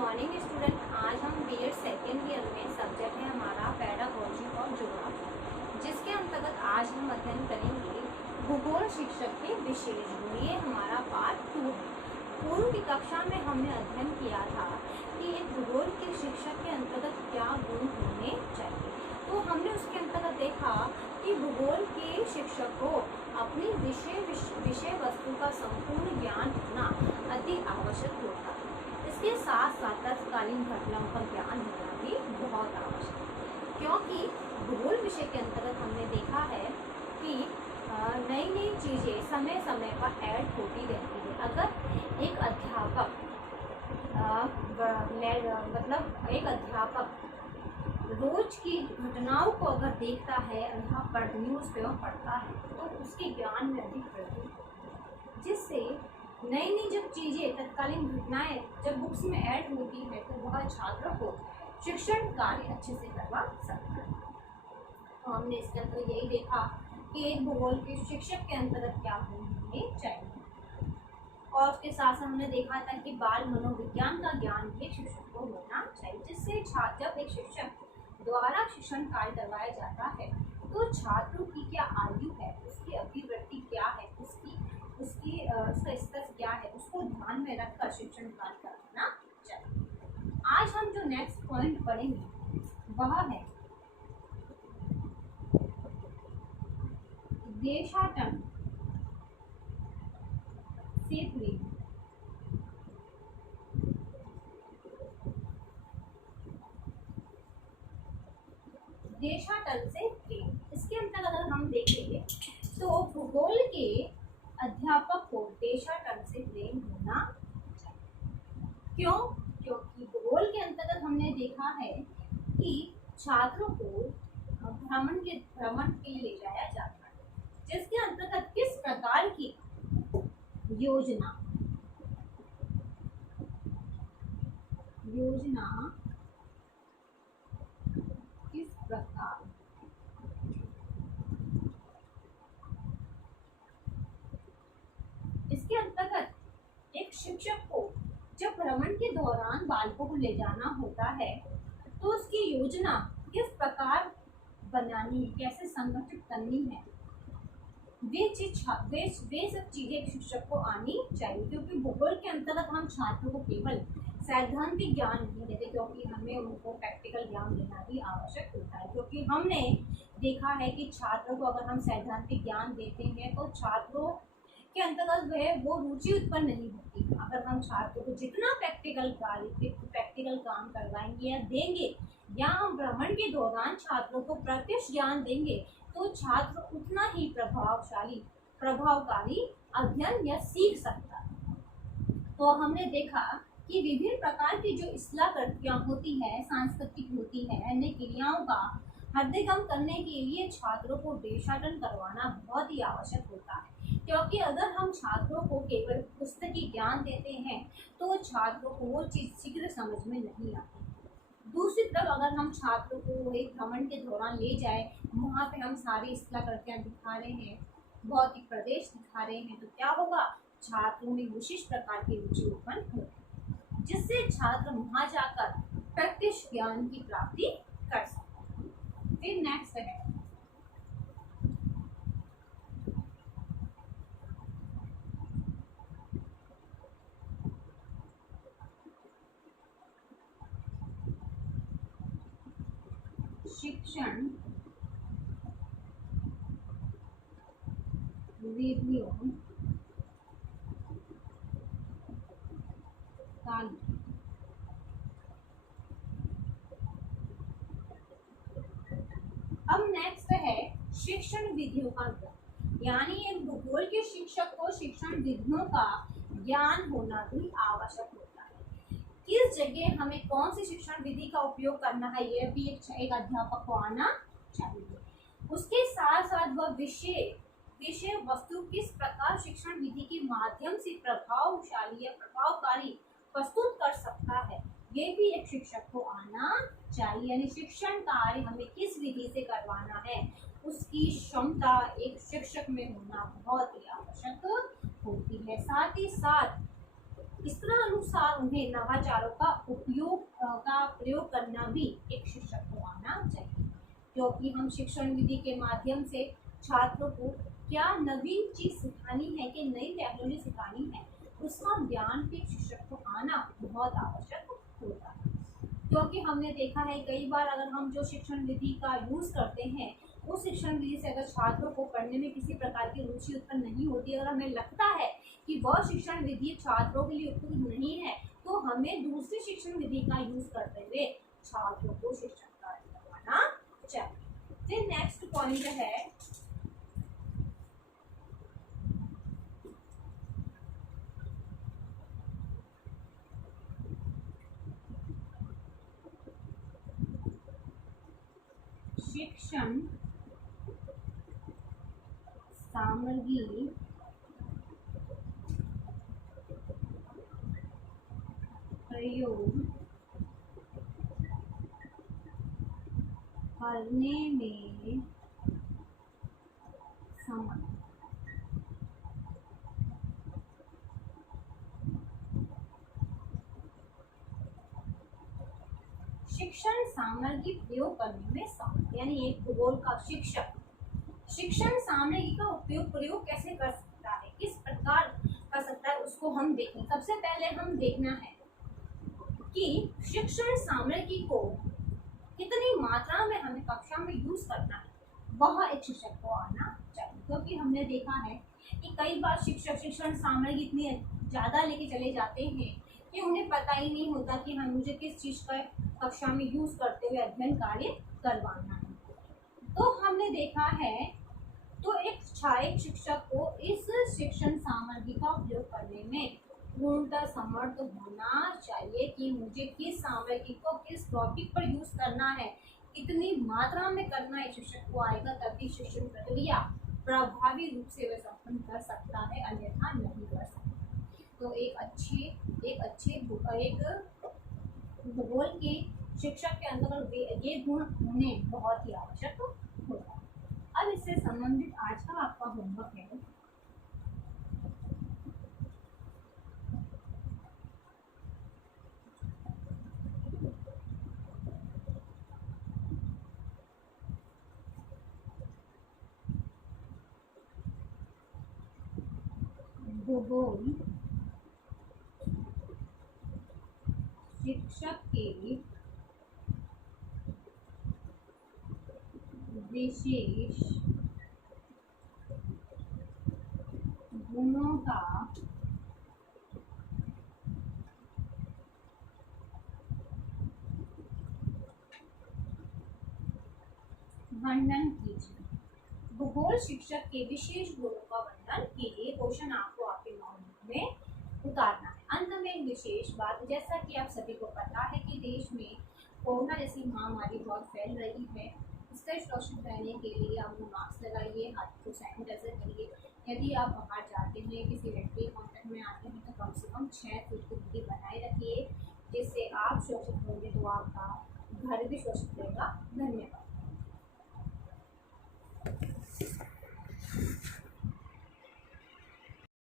Morning student. आज हम BEd second year में सब्जेक्ट है हमारा पेडागोजी और ज्योग्राफी, जिसके अंतर्गत आज हम अध्ययन करेंगे भूगोल शिक्षक के विशेष गुण। ये हमारा पार्ट 2 है। पूर्व की कक्षा में हमने अध्ययन किया था कि एक भूगोल के शिक्षक के अंतर्गत क्या गुण होने चाहिए। तो हमने उसके अंतर्गत देखा कि भूगोल के शिक्षक को अपनी विषय वस्तु का संपूर्ण ज्ञान होना अति आवश्यक होता है। इसके साथ साथ तत्कालीन घटनाओं का ज्ञान होना भी बहुत आवश्यक है, क्योंकि भूगोल विषय के अंतर्गत हमने देखा है कि नई नई चीज़ें समय समय पर ऐड होती रहती है। अगर एक अध्यापक रोज की घटनाओं को अगर देखता है, यहाँ पर न्यूज़ पेपर पढ़ता है, तो उसके ज्ञान में अधिक वृद्धि होती है, जिससे नई नई जब चीज़ें तत्कालीन घटनाएं जब बुक्स में ऐड होती है तो वह छात्रों को शिक्षण कार्य अच्छे से करवा सकता है। तो हमने इसके अंदर यही देखा कि एक भूगोल के शिक्षक के अंतर्गत क्या होने चाहिए, और उसके साथ हमने देखा था कि बाल मनोविज्ञान का ज्ञान भी एक शिक्षक को होना चाहिए, जिससे जब एक शिक्षक द्वारा शिक्षण कार्य करवाया जाता है तो छात्रों की क्या आयु है, उसकी अभिवृद्धि क्या है, उसका स्तर क्या है, उसको ध्यान में रखकर शिक्षण कार्य करना चाहिए। आज हम जो नेक्स्ट पॉइंट पढ़ेंगे वह है देशाटन से प्रेम। देशाटन से प्रेम, इसके अंतर्गत अगर हम देखेंगे तो भूगोल के अध्यापक को देशाटन से प्रेम होना चाहिए। क्यों? क्योंकि भूगोल के अंतर्गत हमने देखा है कि छात्रों को भ्रमण के लिए ले जाया जाता है, जिसके अंतर्गत किस प्रकार की योजना किस प्रकार इसके अंतर्गत एक शिक्षक को जब भ्रमण के दौरान बालकों को ले जाना होता है तो उसकी योजना किस प्रकार बनानी है, कैसे संगठित करनी है, वे सब चीजें एक शिक्षक को आनी चाहिए। क्योंकि भूगोल के अंतर्गत हम छात्रों को केवल सैद्धांतिक ज्ञान नहीं देते, क्योंकि हमें उनको प्रैक्टिकल ज्ञान देना भी आवश्यक होता है। क्योंकि हमने देखा है कि छात्रों को अगर हम सैद्धांतिक ज्ञान देते हैं तो छात्रों के अंतर्गत वो रुचि उत्पन्न नहीं होती। अगर हम छात्रों को जितना प्रैक्टिकल काम करवाएंगे या देंगे, या हम भ्रमण के दौरान छात्रों को प्रत्यक्ष ज्ञान देंगे, तो छात्र उतना ही प्रभावकारी अध्ययन या सीख सकता है। तो हमने देखा कि विभिन्न प्रकार की जो इस्लाह कृतियाँ होती है, सांस्कृतिक होती है, अन्य क्रियाओं का हृदयंगम करने के लिए छात्रों को देशाटन करवाना बहुत ही आवश्यक होता है। क्योंकि अगर हम छात्रों को केवल पुस्तकीय ज्ञान देते हैं तो छात्रों को वो चीज़ शीघ्र समझ में नहीं आती। दूसरी तरफ अगर हम छात्रों को एक भ्रमण के दौरान ले जाए, वहाँ पे हम सारी इस्लाह कृतियाँ दिखा रहे हैं, भौतिक प्रदेश दिखा रहे हैं, तो क्या होगा, छात्रों में विशिष्ट प्रकार की रुचि उत्पन्न होगी, जिससे छात्र वहाँ जाकर प्रत्यक्ष ज्ञान की प्राप्ति कर सकते हैं। फिर नेक्स्ट है शिक्षण विधियों का। अब नेक्स्ट है शिक्षण विधियों का ज्ञान, यानी एक भूगोल के शिक्षक को शिक्षण विधियों का ज्ञान होना भी आवश्यक होता है। किस जगह हमें कौन सी शिक्षण विधि का उपयोग करना है, यह भी एक अध्यापक को आना चाहिए। उसके साथ साथ वह विषय वस्तु किस प्रकार शिक्षण विधि के माध्यम से प्रभावशाली या प्रभावकारी प्रस्तुत कर सकता है, ये भी एक शिक्षक को आना चाहिए। यानी शिक्षण कार्य हमें किस विधि से करवाना है, उसकी क्षमता एक शिक्षक में होना बहुत ही आवश्यक होती है। साथ ही साथ इसका अनुसार उन्हें नवाचारों का प्रयोग करना भी एक शिक्षक को आना चाहिए, क्योंकि हम शिक्षण विधि के माध्यम से छात्रों को क्या नवीन चीज सिखानी है कि नई टेक्नोलॉजी सिखानी है, उसका ज्ञान भी शिक्षक को आना बहुत आवश्यक होता है। क्योंकि हमने देखा है कई बार अगर हम जो शिक्षण विधि का यूज़ करते हैं उस शिक्षण विधि से अगर छात्रों को पढ़ने में किसी प्रकार की रुचि उत्पन्न नहीं होती, अगर हमें लगता है कि वह शिक्षण विधि छात्रों के लिए उपयुक्त नहीं है, तो हमें दूसरी शिक्षण विधि का यूज़ करते हुए छात्रों को शिक्षण कार्य करवाना चाहिए। फिर नेक्स्ट पॉइंट है शिक्षण सामग्री प्रयोग करने में समय। शिक्षण सामग्री प्रयोग करने में समय, यानी एक भूगोल का शिक्षक शिक्षण सामग्री का प्रयोग कैसे कर सकता है, किस प्रकार कर सकता है, उसको हम देखें। सबसे पहले हम देखना है कि शिक्षण सामग्री को कितनी मात्रा में हमें कक्षा में यूज करना है, वह एक शिक्षक को आना चाहिए। क्योंकि हमने देखा है कि कई बार शिक्षक शिक्षण सामग्री इतनी ज़्यादा लेके चले जाते हैं कि उन्हें पता ही नहीं होता कि हम मुझे किस चीज़ का कक्षा में यूज करते हुए अध्ययन कार्य करवाना है। तो हमने देखा है तो एक सहायक शिक्षक को इस शिक्षण सामग्री का उपयोग करने में पूर्णतः समर्थ होना चाहिए कि मुझे किस सामग्री को किस टॉपिक पर यूज करना है, कितनी मात्रा में करना है, शिक्षक को आएगा तभी शिक्षण प्रक्रिया प्रभावी रूप से वह संपन्न कर सकता है, अन्यथा नहीं कर सकता। तो एक अच्छे भूगोल के शिक्षक के अंदर ये गुण होने बहुत ही आवश्यक होता है। अब इससे संबंधित आज का आपका होमवर्क है भूगोल शिक्षक के विशेष गुणों का वर्णन कीजिए। भूगोल शिक्षक के विशेष गुणों का वर्णन कीजिए। क्वेश्चन आपको आपके नोटबुक में उतारना है। अंत में एक विशेष बात, जैसा कि आप सभी को पता है कि देश में कोरोना जैसी महामारी बहुत फैल रही है, इससे सुरक्षित रहने के लिए आप मास्क लगाइए, हाथ को सैनिटाइजर करिए। यदि आप बाहर जाते हैं, किसी व्यक्ति के कॉन्टेक्ट में आते हैं, तो कम से कम 6 फीट की दूरी बनाए रखिए, जिससे आप सुरक्षित होंगे तो आपका घर भी सुरक्षित रहेगा। धन्यवाद।